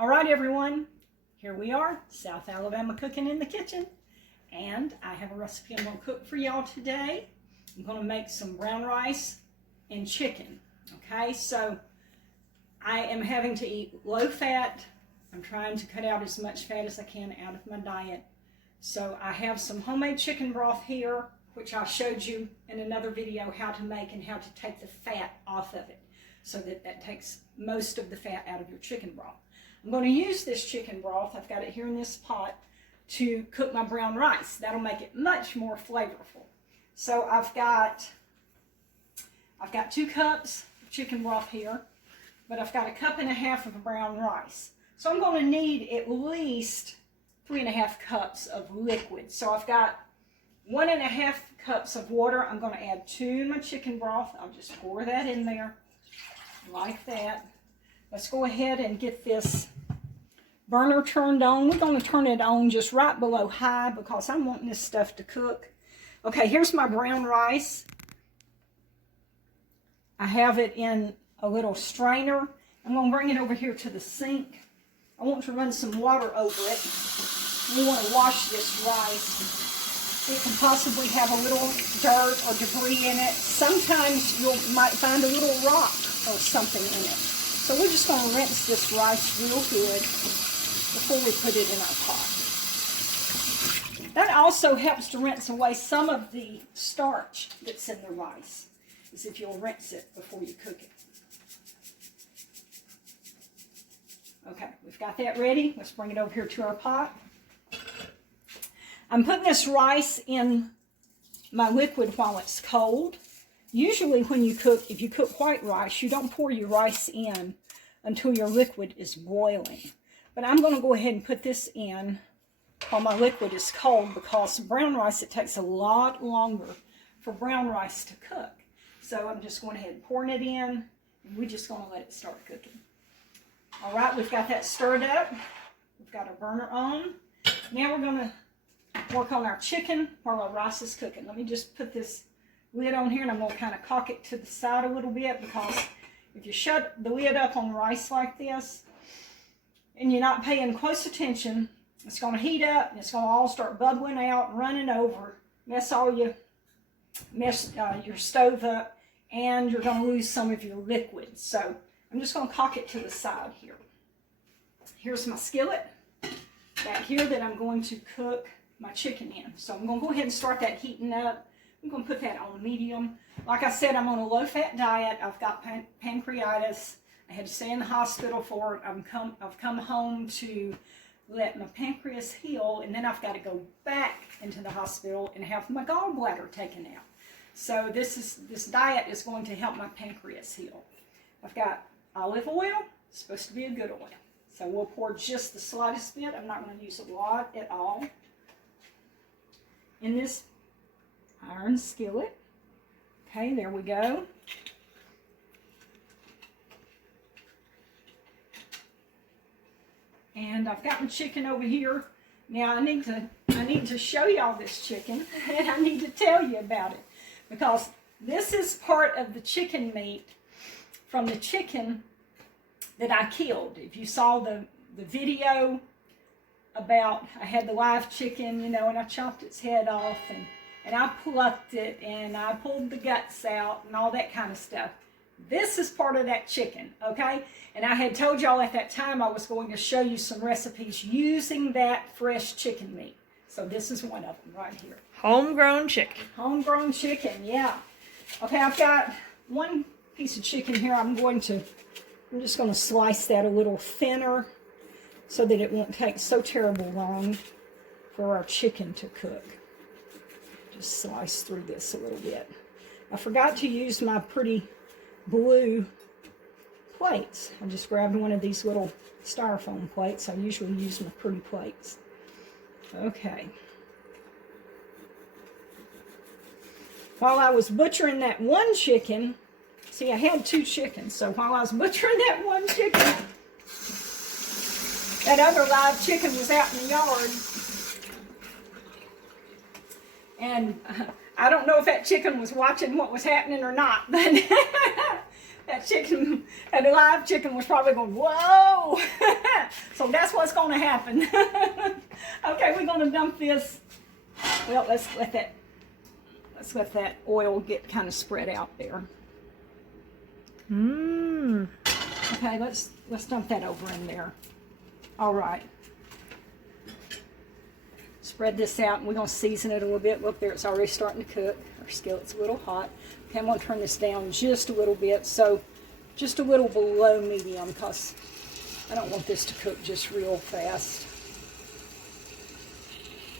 All right, everyone, here we are, South Alabama cooking in the kitchen, and I have a recipe I'm going to cook for y'all today. I'm going to make some brown rice and chicken. Okay, so I am having to eat low fat. I'm trying to cut out as much fat as I can out of my diet. So I have some homemade chicken broth here, which I showed you in another video how to make and how to take the fat off of it, so that takes most of the fat out of your chicken broth. I'm going to use this chicken broth, I've got it here in this pot, to cook my brown rice. That'll make it much more flavorful. So I've got 2 cups of chicken broth here, but I've got 1.5 cups of brown rice. So I'm going to need at least 3.5 cups of liquid. So I've got 1.5 cups of water I'm going to add to my chicken broth. I'll just pour that in there like that. Let's go ahead and get this burner turned on. We're going to turn it on just right below high because I'm wanting this stuff to cook. Okay, here's my brown rice. I have it in a little strainer. I'm going to bring it over here to the sink. I want to run some water over it. We want to wash this rice. It can possibly have a little dirt or debris in it. Sometimes you might find a little rock or something in it. So we're just going to rinse this rice real good before we put it in our pot. That also helps to rinse away some of the starch that's in the rice, is if you'll rinse it before you cook it. Okay, we've got that ready. Let's bring it over here to our pot. I'm putting this rice in my liquid while it's cold. Usually when you cook, if you cook white rice, you don't pour your rice in until your liquid is boiling. But I'm going to go ahead and put this in while my liquid is cold, because brown rice, it takes a lot longer for brown rice to cook. So I'm just going ahead and pouring it in, and we're just going to let it start cooking. All right, we've got that stirred up. We've got our burner on. Now we're going to work on our chicken while our rice is cooking. Let me just put this lid on here, and I'm going to kind of cock it to the side a little bit, because if you shut the lid up on rice like this and you're not paying close attention, it's going to heat up and it's going to all start bubbling out and running over, mess your stove up, and you're going to lose some of your liquid. So I'm just going to cock it to the side here. Here's my skillet back here that I'm going to cook my chicken in. So I'm going to go ahead and start that heating up. I'm going to put that on medium. Like I said, I'm on a low-fat diet. I've got pancreatitis. I had to stay in the hospital for it. I've come home to let my pancreas heal, and then I've got to go back into the hospital and have my gallbladder taken out. So this diet is going to help my pancreas heal. I've got olive oil. It's supposed to be a good oil. So we'll pour just the slightest bit. I'm not going to use a lot at all in this iron skillet. Okay, there we go. And I've got my chicken over here. Now I need to show y'all this chicken, and I need to tell you about it, because this is part of the chicken meat from the chicken that I killed. If you saw the video about, I had the live chicken, you know, and I chopped its head off, and I plucked it, and I pulled the guts out and all that kind of stuff. This is part of that chicken, okay? And I had told y'all at that time I was going to show you some recipes using that fresh chicken meat. So this is one of them right here. Homegrown chicken. Homegrown chicken, yeah. Okay, I've got one piece of chicken here. I'm just going to slice that a little thinner so that it won't take so terrible long for our chicken to cook. Just slice through this a little bit. I forgot to use my pretty blue plates. I just grabbed one of these little styrofoam plates. I usually use my pretty plates. Okay. While I was butchering that one chicken, see, I had 2 chickens, so while I was butchering that one chicken, that other live chicken was out in the yard. And I don't know if that chicken was watching what was happening or not, but That chicken, that live chicken was probably going, whoa! So that's what's going to happen. Okay, we're going to dump this. Well, let's let that oil get kind of spread out there. Okay, let's dump that over in there. All right. Spread this out, and we're going to season it a little bit. Look there, it's already starting to cook. Our skillet's a little hot. Okay, I'm going to turn this down just a little bit, so just a little below medium, because I don't want this to cook just real fast.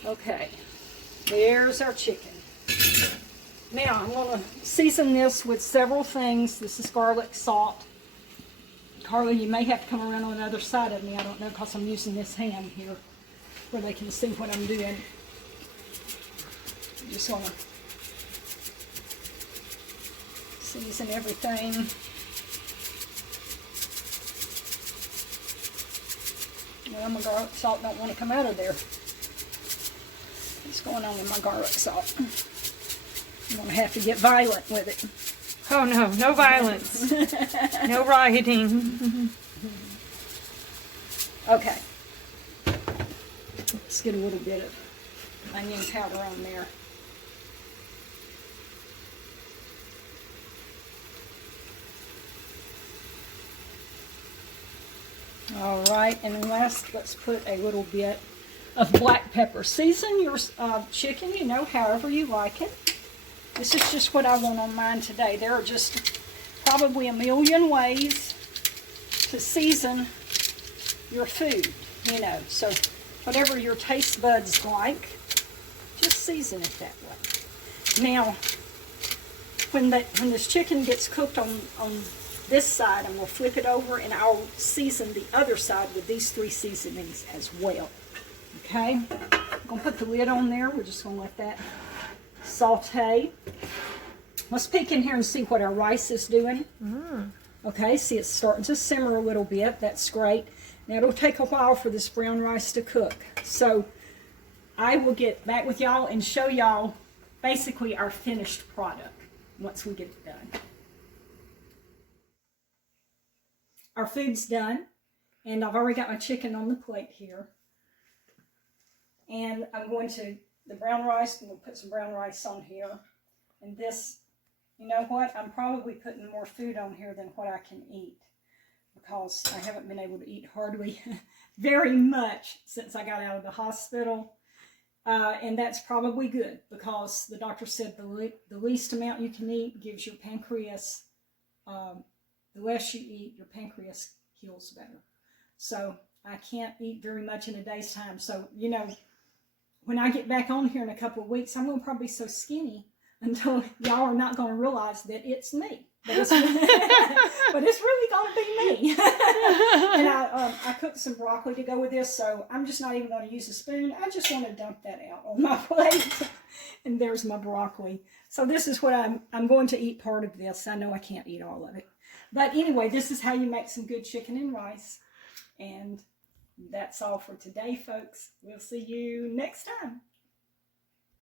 Okay, there's our chicken. Now, I'm going to season this with several things. This is garlic, salt. Carla, you may have to come around on the other side of me. I don't know, because I'm using this hand here where they can see what I'm doing. Just want to season everything. Well, my garlic salt don't want to come out of there. What's going on with my garlic salt? I'm going to have to get violent with it. Oh no, no violence. No rioting. Okay. Let's get a little bit of onion powder on there. All right, and then last, let's put a little bit of black pepper. Season your chicken, you know, however you like it. This is just what I want on mine today. There are just probably a million ways to season your food, you know. So whatever your taste buds like, just season it that way. Now, when this chicken gets cooked on this side, I'm going to flip it over and I'll season the other side with these 3 seasonings as well. Okay? I'm going to put the lid on there. We're just going to let that saute. Let's peek in here and see what our rice is doing. Okay, see it's starting to simmer a little bit. That's great. Now it'll take a while for this brown rice to cook. So I will get back with y'all and show y'all basically our finished product once we get it done. Our food's done, and I've already got my chicken on the plate here. And I'm going to, the brown rice, I'm going to put some brown rice on here. And this, you know what, I'm probably putting more food on here than what I can eat, because I haven't been able to eat hardly very much since I got out of the hospital. And that's probably good, because the doctor said the least amount you can eat gives your pancreas, the less you eat, your pancreas heals better. So I can't eat very much in a day's time. So, you know, when I get back on here in a couple of weeks, I'm going to probably be so skinny until y'all are not going to realize that it's me. But it's really going to be me. And I cooked some broccoli to go with this, so I'm just not even going to use a spoon. I just want to dump that out on my plate. And there's my broccoli. So this is what I'm going to eat part of this. I know I can't eat all of it. But anyway, this is how you make some good chicken and rice. And that's all for today, folks. We'll see you next time.